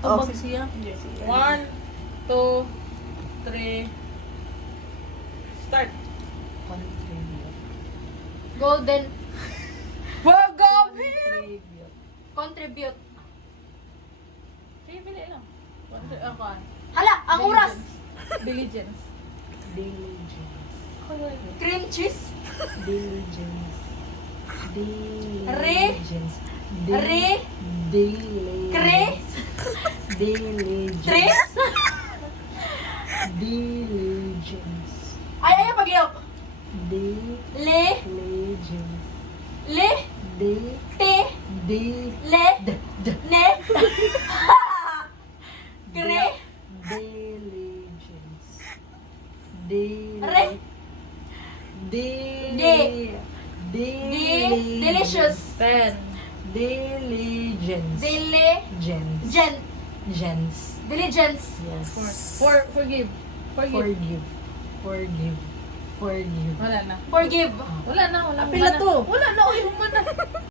Oh. Tubag siya. 1, 2, 3. Start. Contribute. Golden. Wag Contribute. Contribute. Sige, pili lang. Ako. Hala, ang oras. Diligence. Diligence. Cream cheese. Diligence. Re. Diligence. Re. Diligence. Cre. Diligence. Tre. Diligence. Ay, ay, pag-iok. Le. Diligence. Le. Di. Te. Di. Le. D. Ne. Cre. Diligence. Di. Re. Di. Di. Di. Delicious. 10. Diligence. Diligence. Gens. Diligence. Yes. Forgive. Forgive. Forgive. Forgive. Wala na. Forgive. Wala na. Apil na to. Wala na. Uy, humana.